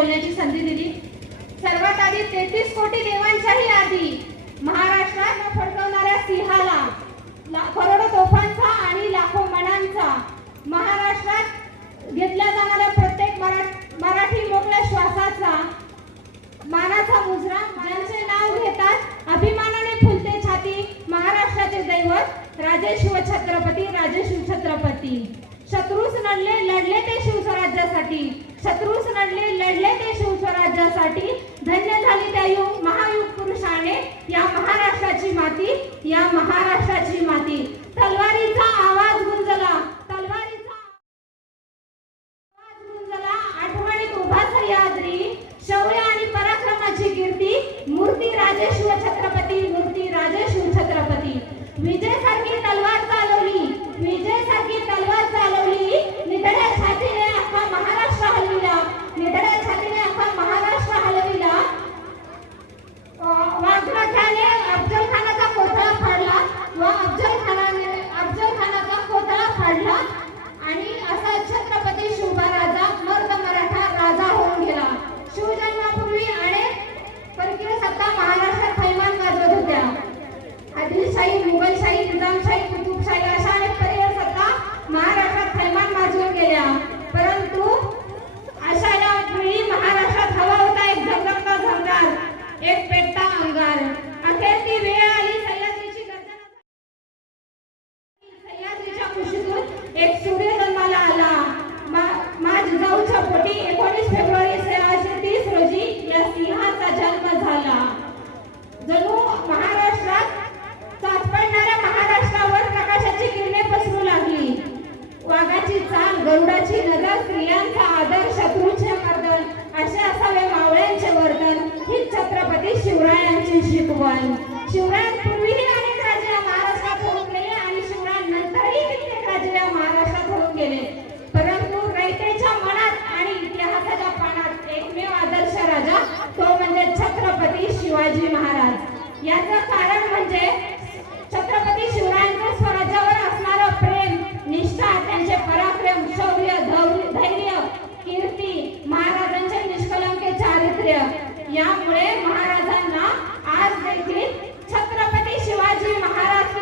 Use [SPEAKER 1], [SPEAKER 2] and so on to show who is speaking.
[SPEAKER 1] बोलण्याची संधी दिली. सर्वात आधी तेहतीस कोटी देवांच्याही आधी महाराष्ट्रात फडकवणाऱ्या सिंहाला करोडो तोफांचा आणि लाखो मनांचा महाराष्ट्रात घेतल्या जाणाऱ्या प्रत्येक मरा मराठी मोकळ्या श्वासाचा मानाचा मुजरा. ज्यांचे नाव घेतात अभिमानाने फुलते छाती महाराष्ट्राचे दैवत राजे छत्रपती राजे छत्रपती. शत्रूस लढले लढले ते शिवस्वराज्यासाठी. शत्रूस लढले लढले ते शिवस्वराज्यासाठी. धन्य झाली त्या युग महायुग पुरुषाने या महाराष्ट्राची माती या महाराष्ट्राची माती. एक सूर्य जन्माला आला. मा- जाऊच्या पोटी एकोणीस फेब्रुवारी सोळाशे तीस रोजी या सिंहाचा जन्म झाला. जणू महाराष्ट्रात चाचपडणाऱ्या महाराष्ट्रावर प्रकाशाची किरणे पसरू लागली. वाघाची चाल गरुडाची नजर स्त्रियांचा आदर शत्रूचे मर्दन असे असावे मावळ्यांचे वर्तन ही छत्रपती शिवरायांची शिकवण. शिवरायांपूर्वीही शिवाजी महाराज. याचं कारण म्हणजे छत्रपती शिवरायांचे स्वराज्यावर असणार प्रेम निष्ठा त्यांचे पराक्रम शौर्य धैर्य कीर्ती महाराजांचे निष्कलंक चारित्र्य. यामुळे महाराजांना आज देखील छत्रपती शिवाजी महाराज